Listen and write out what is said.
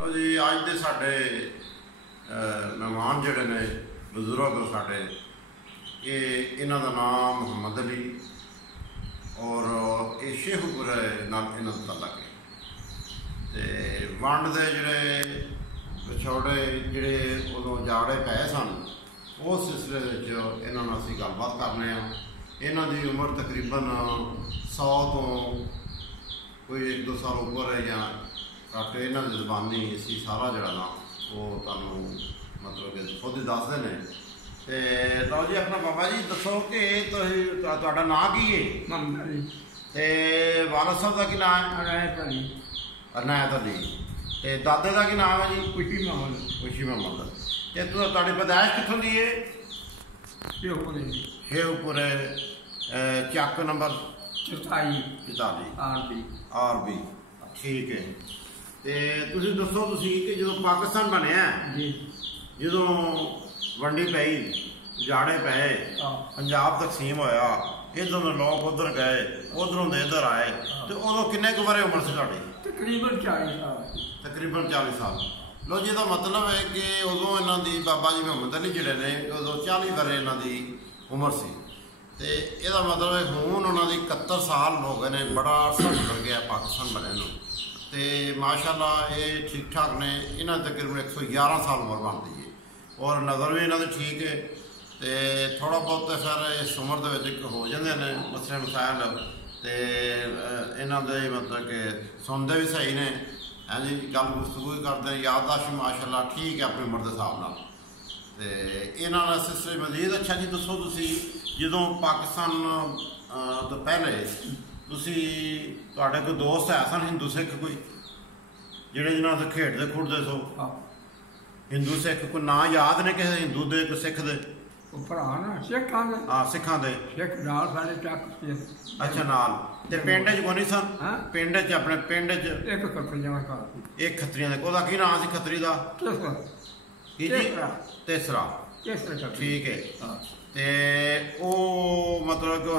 लो जी अज के साढ़े मेहमान जोड़े ने बजुर्ग साढ़े ये इन्हों का नाम मोहम्मद अली और ये शेखपुर इन्हों का तलक है। तो वंड के जोड़े पिछोड़े जोड़े उदों जाड़े पे सन उस सिलसिले इन्होंने असीं गलबात करने इन्हों की उम्र तकरीबन 100 तो कोई 1-2 साल उपर है या घट। इन्हों की जबानी असी सारा जोड़ा ना वो तू मतलब कि खुद ही दसते हैं। तो लो जी अपना बाबा जी दसो कि तुहाडा नाम की है? तो वालद साहब का की नाम है? अनायत अली। तो दादे का की नाम है जी? खुशी मोहम्मद। खुशी मोहम्मद। तो तुहाडी पैदाइश कित्थों दी है? शेखपुर चक नंबर 44 आरबी। ठीक है। तो तुसीं दसो तुसीं कि जो पाकिस्तान बनया जो वंडी पई जाड़े पे पंजाब तकसीम होया इधर लोग उधर गए उधरों इधर आए तो उदों किन्ने कुछ बारे उम्र से तुहाडी? तकरीबन 40 साल। तकरीबन 40 साल। लो जी इसका मतलब है कि उदों इन्हों की बाबा जी मोहम्मद अली जोड़े ने उदों 40 बारे इन्हों की उम्र से। तो यदा मतलब है हूँ उन्होंने 71 साल हो गए ने बड़ा अर्सा गुजर गया पाकिस्तान बने नूं। तो माशाअल्लाह ये ठीक ठाक ने इन्हों तकरीबन 111 साल उम्र बनती है और नज़र भी इन्हों ठीक है। तो थोड़ा बहुत फिर इस उम्र के हो जाते हैं मसले मसायल। तो इन्हों के मतलब कि सुनते भी सही ने है जी गल गुफ्तगू भी करते हैं याददाश्त माशाअल्लाह ठीक है अपनी उम्र के हिसाब नाल। तो इन्होंने सिलसिले मजीद अच्छा जी दसो तुसी जो पाकिस्तान तो पहले तुहाडे कोई दोस्त है सन हिंदू सिख कोई जिहड़े जिन्हां नाल खेडदे खुडदे सो? हिंदू सिख कोई नां याद ने किसी हिंदू दे कोई सिख दे? हाँ सिखां दे। अच्छा नाल ते पिंड च कोई नहीं सन? पिंड च अपने पिंड च एक खत्रियां दा ओहदा की नाम सी खत्री दा? तीसरा। ठीक है। ते ओ मतलब कि